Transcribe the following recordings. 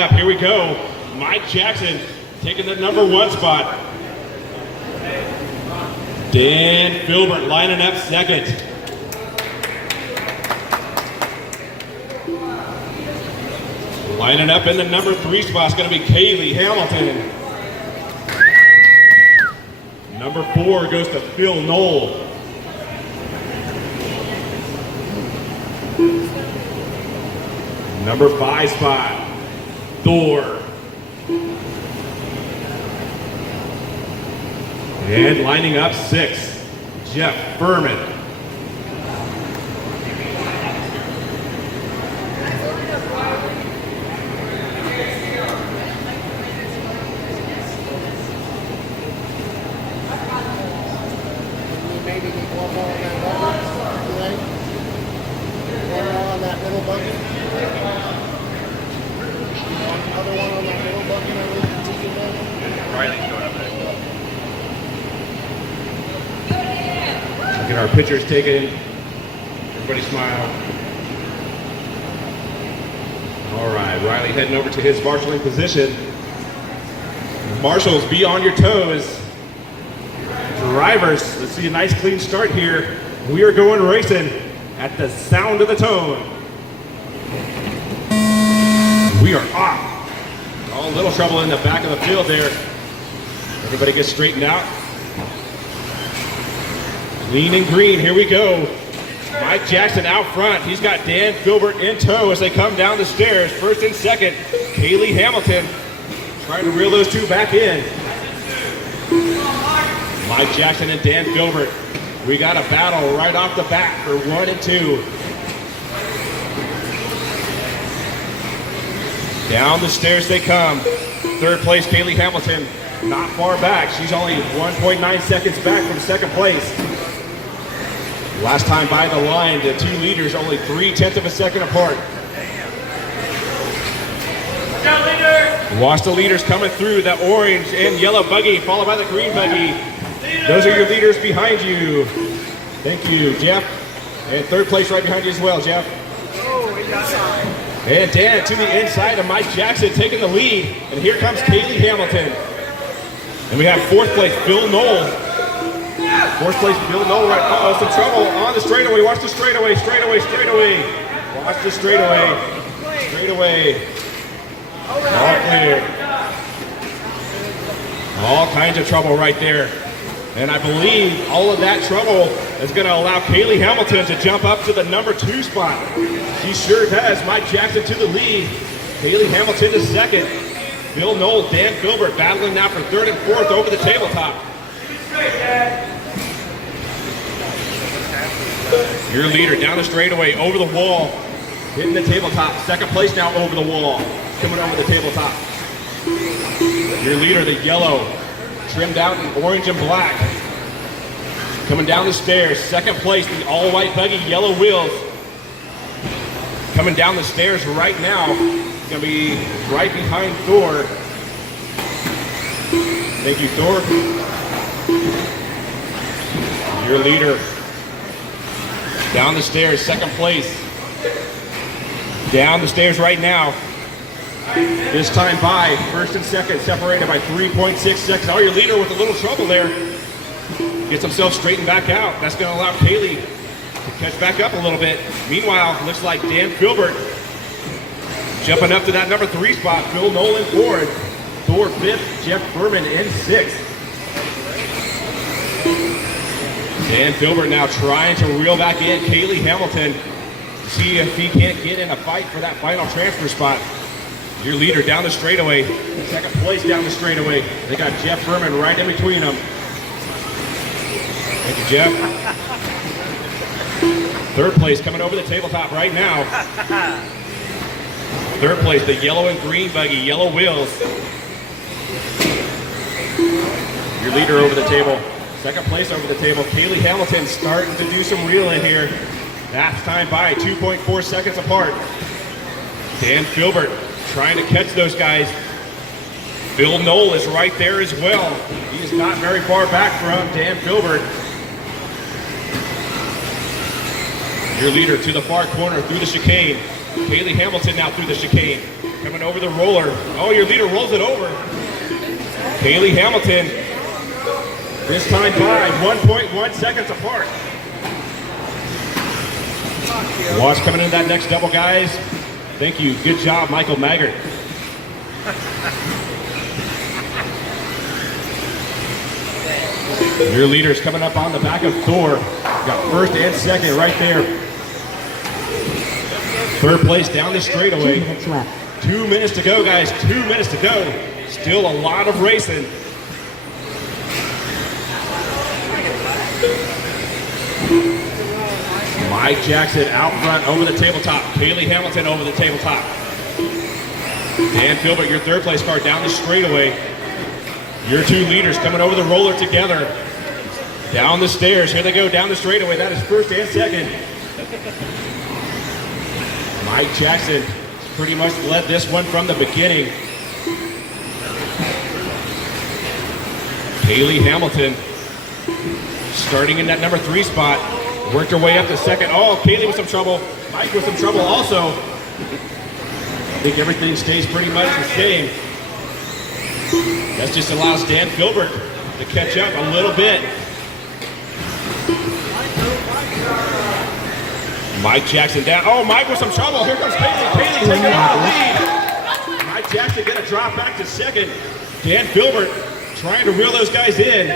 Here we go. Mike Jackson taking the #1 spot. Dan Filbert lining up second. Lining up in the #3 spot is going to be Kailey Hamilton. #4 goes to Phil Knoll. #5 spot, Thor. And lining up 6, Jeff Furman. Maybe need one more on that rubber, one more on that little buggy. Another one on that little buggy that we can take it in. Riley's going up there. Look at our pictures taken. Everybody smile. All right, Riley heading over to his marshalling position. Marshals, be on your toes. Drivers, let's see a nice clean start here. We are going racing at the sound of the tone. We are off. Oh, a little trouble in the back of the field there. Everybody gets straightened out. Clean and green, here we go. Mike Jackson out front. He's got Dan Filbert in tow as they come down the stairs. First and second, Kailey Hamilton trying to reel those two back in. Mike Jackson and Dan Filbert. We got a battle right off the bat for 1 and 2. Down the stairs they come. Third place, Kailey Hamilton, not far back. She's only 1.9 seconds back from second place. Last time by the line, the two leaders only 3/10 of a second apart. Watch the leaders coming through, that orange and yellow buggy, followed by the green buggy. Those are your leaders behind you. Thank you, Jeff. And third place right behind you as well, Jeff. And Dan to the inside of Mike Jackson taking the lead. And here comes Kailey Hamilton. And we have fourth place, Phil Knoll. Fourth place, Phil Knoll right. Uh-oh, some trouble on the straightaway. Watch the straightaway, straightaway, straightaway. Watch the straightaway, straightaway. All clear. All kinds of trouble right there. And I believe all of that trouble is going to allow Kailey Hamilton to jump up to the #2 spot. She sure does. Mike Jackson to the lead. Kailey Hamilton to second. Phil Knoll, Dan Filbert battling now for third and fourth over the tabletop. Your leader down the straightaway, over the wall, hitting the tabletop. Second place now over the wall, coming over the tabletop. Your leader, the yellow, trimmed out in orange and black. Coming down the stairs, second place, the all-white buggy, yellow wheels. Coming down the stairs right now, gonna be right behind Thor. Thank you, Thor. Your leader, down the stairs, second place. Down the stairs right now. This time by first and second, separated by 3.6 seconds. Oh, your leader with a little trouble there. Gets himself straightened back out. That's going to allow Kailey to catch back up a little bit. Meanwhile, looks like Dan Filbert jumping up to that #3 spot. Phil Nolan fourth, Thor fifth, Jeff Furman in sixth. Dan Filbert now trying to reel back in Kailey Hamilton to see if he can't get in a fight for that final transfer spot. Your leader down the straightaway, second place down the straightaway. They got Jeff Furman right in between them. Thank you, Jeff. Third place coming over the tabletop right now. Third place, the yellow and green buggy, yellow wheels. Your leader over the table. Second place over the table, Kailey Hamilton starting to do some reeling here. That's time by 2.4 seconds apart. Dan Filbert trying to catch those guys. Phil Knoll is right there as well. He is not very far back from Dan Filbert. Your leader to the far corner through the chicane. Kailey Hamilton now through the chicane. coming over the roller. Oh, your leader rolls it over. Kailey Hamilton, this time by 1.1 seconds apart. Watch coming into that next double, guys. Thank you. Good job, Michael Maggart. Your leader's coming up on the back of Thor. Got first and second right there. Third place down the straightaway. 2 minutes left. 2 minutes to go, guys. 2 minutes to go. Still a lot of racing. Mike Jackson out front over the tabletop. Kailey Hamilton over the tabletop. Dan Filbert, your third place car down the straightaway. Your two leaders coming over the roller together. Down the stairs. Here they go down the straightaway. That is first and second. Mike Jackson pretty much led this one from the beginning. Kailey Hamilton starting in that number 3 spot. Worked her way up to second. Oh, Kailey with some trouble. Mike with some trouble also. I think everything stays pretty much the same. That just allows Dan Filbert to catch up a little bit. Mike Jackson down. Oh, Mike with some trouble. Here comes Kailey. Kailey taking out the lead. Mike Jackson going to drop back to second. Dan Filbert trying to reel those guys in.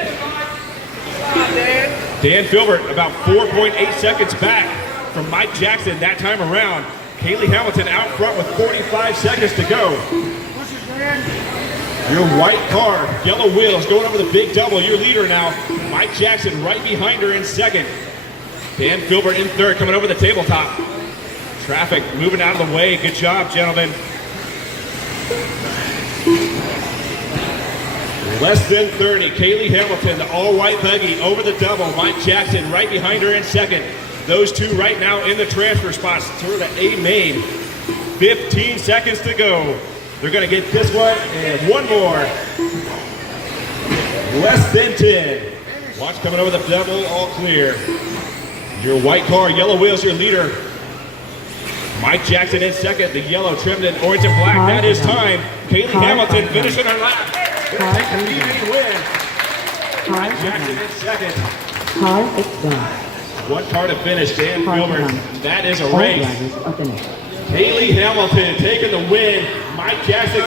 Dan Filbert about 4.8 seconds back from Mike Jackson that time around. Kailey Hamilton out front with 45 seconds to go. Your white car, yellow wheels, going over the big double. Your leader now, Mike Jackson right behind her in second. Dan Filbert in third, coming over the tabletop. Traffic moving out of the way. Good job, gentlemen. Less than 30. Kailey Hamilton, the all-white buggy, over the double. Mike Jackson right behind her in second. Those two right now in the transfer spots toward the A main. 15 seconds to go. They're going to get this one and one more. Less than 10. Watch coming over the double, all clear. Your white car, yellow wheels, your leader. Mike Jackson in second, the yellow trimmed in orange and black. That is time. Kailey Hamilton finishing her lap. Gonna take the lead and win. Mike Jackson in second. Car is done. One car to finish, Dan Car Filbert. done. That is a All race. drivers are finished. Kailey Hamilton taking the win. Mike Jackson